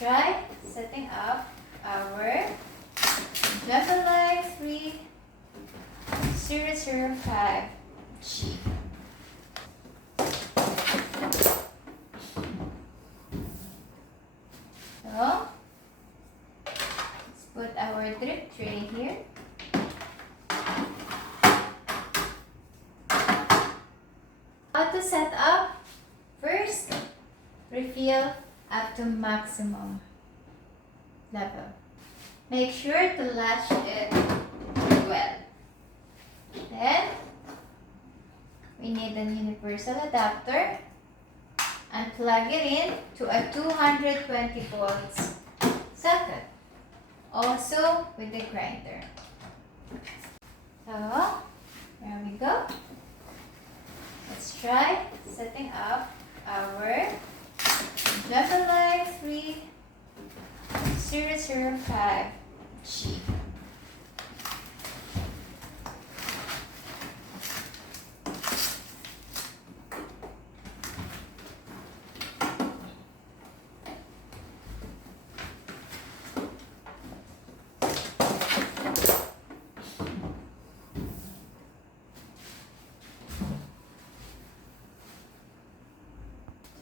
try setting up our GEMILAI 3005G. So, let's put our drip tray here. How to set up? First, refill up to maximum level. Make sure to latch it well. Then, we need an universal adapter and plug it in to a 220 volts socket. Also with the grinder. So, there we go. Let's try setting up our GEMILAI 3005G.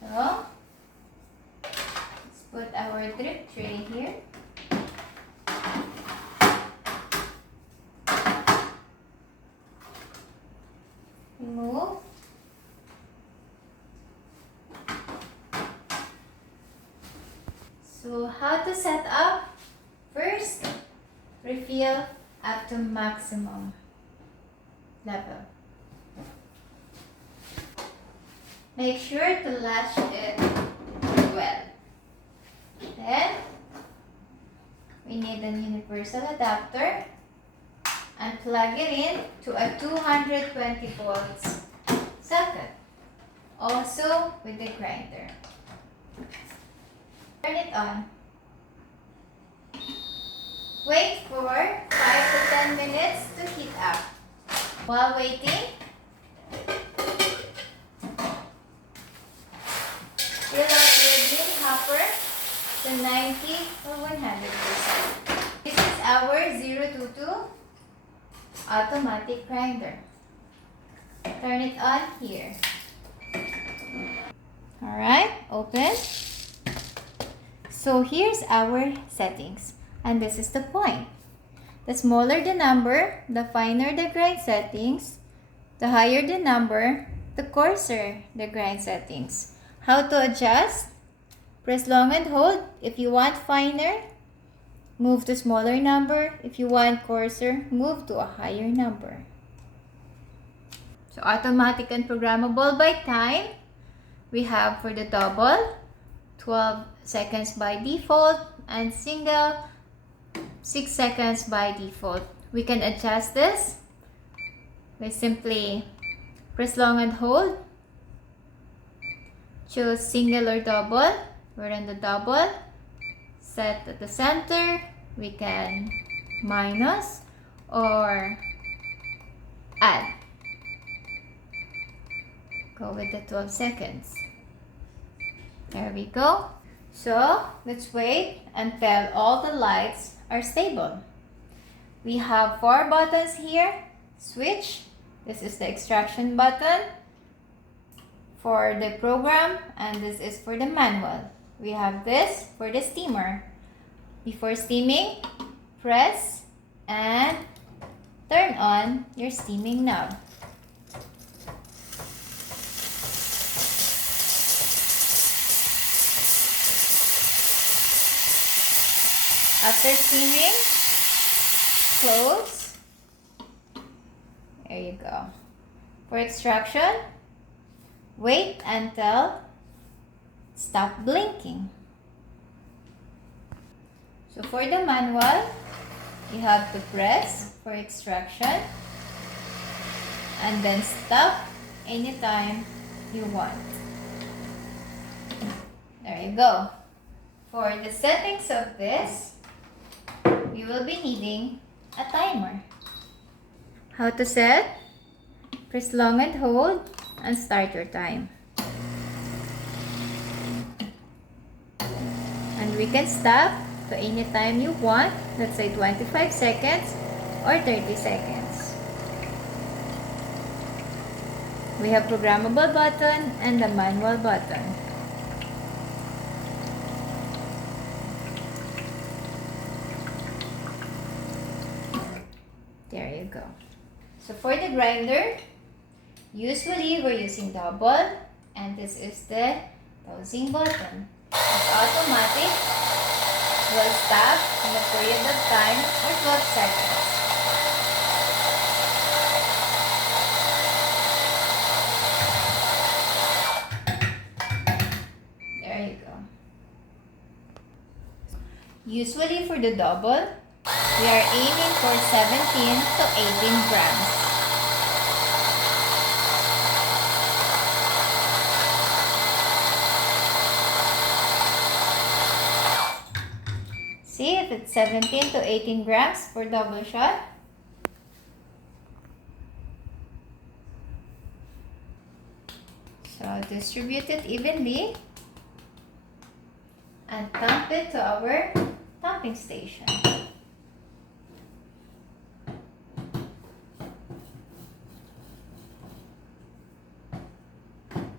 So, let's put our drip tray here. Remove. So, how to set up? First, refill up to maximum level. Make sure to latch it well. Then, we need a universal adapter and plug it in to a 220 volts socket. Also with the grinder. Turn it on. Wait for 5 to 10 minutes to heat up. While waiting, fill up your green hopper to 90 or 100%. This is our 022 automatic grinder. Turn it on here. Alright, open. So here's our settings. And this is the point. The smaller the number, the finer the grind settings. The higher the number, the coarser the grind settings. How to adjust? Press long and hold. If you want finer, move to smaller number. If you want coarser, move to a higher number. So automatic and programmable by time. We have for the double, 12 seconds by default, and single, 6 seconds by default. We can adjust this by simply press long and hold. Choose single or double. We're in the double. Set at the center. We can minus or add. Go with the 12 seconds. There we go. So, let's wait until all the lights are stable. We have 4 buttons here. Switch. This is the extraction button for the program, and this is for the manual. We have this for the steamer. Before steaming, press and turn on your steaming knob. After steaming, close. There you go. For extraction, wait until stop blinking. So for the manual, you have to press for extraction and then stop anytime you want. There you go. For the settings of this, we will be needing a timer. How to set? Press long and hold and start your time. And we can stop to any time you want. Let's say 25 seconds or 30 seconds. We have programmable button and the manual button. There you go. So for the grinder, usually we're using double, and this is the pausing button. It's automatic. Will stop in a period of time or 12 seconds. There you go. Usually for the double, we are aiming for 17 to 18 grams. See if it's 17 to 18 grams for double shot. So distribute it evenly and dump it to our dumping station. There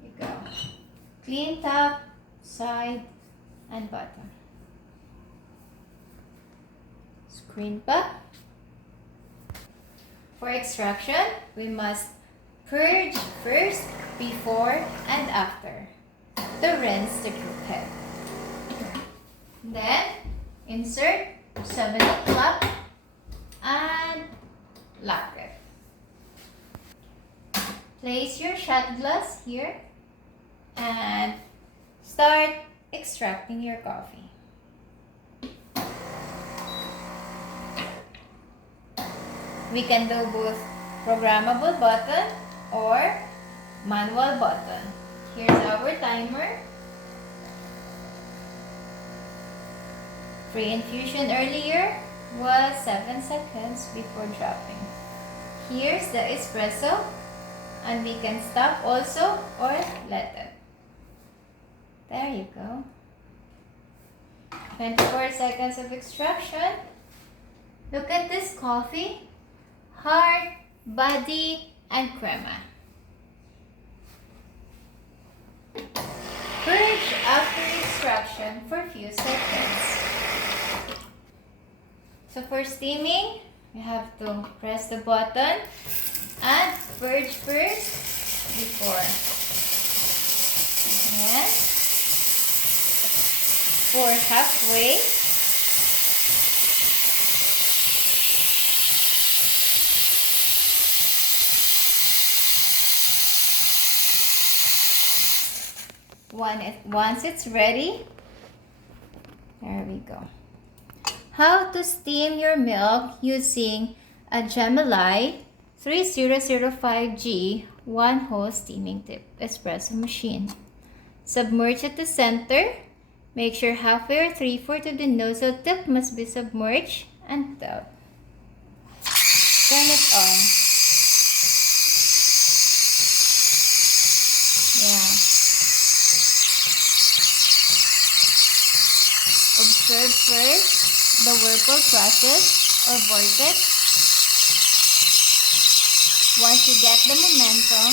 you go. Clean top, side, and bottom. Screen back. For extraction, we must purge first, before, and after to rinse the group head. Then, insert 7-up flap and lock it. Place your shot glass here and start extracting your coffee. We can do both programmable button or manual button. Here's our timer. Pre-infusion earlier was 7 seconds before dropping. Here's the espresso, and we can stop also or let it. There you go. 24 seconds of extraction. Look at this coffee. Heart, body, and crema. Purge after extraction for a few seconds. So for steaming, you have to press the button and purge first before. And pour halfway. Once it's ready, there we go. How to steam your milk using a GEMILAI 3005G one-hole steaming tip espresso machine. Submerge at the center. Make sure halfway or 3/4 of the nozzle tip must be submerged and tilt. Turn it on. Yeah. Observe first the whirlpool process or vortex. Once you get the momentum,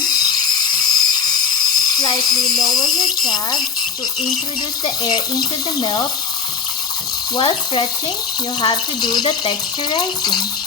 slightly lower your jug to introduce the air into the milk. While stretching, you have to do the texturizing.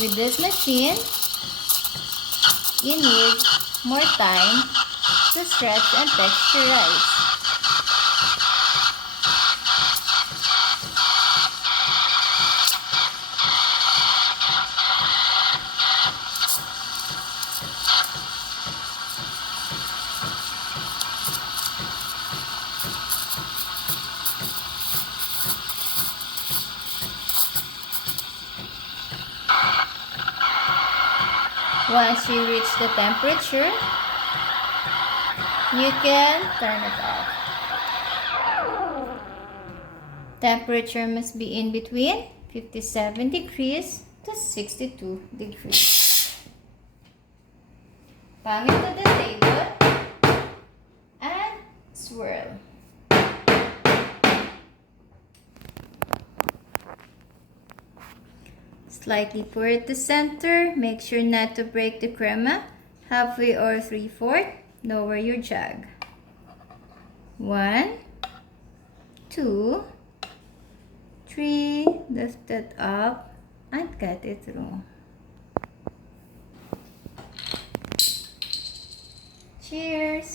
With this machine, you need more time to stretch and texturize. Once you reach the temperature, you can turn it off. Temperature must be in between 57 degrees to 62 degrees. Bang it to the table and swirl. Slightly pour at the center. Make sure not to break the crema. Halfway or 3/4. Lower your jug. 1, 2, 3. Lift it up and cut it through. Cheers!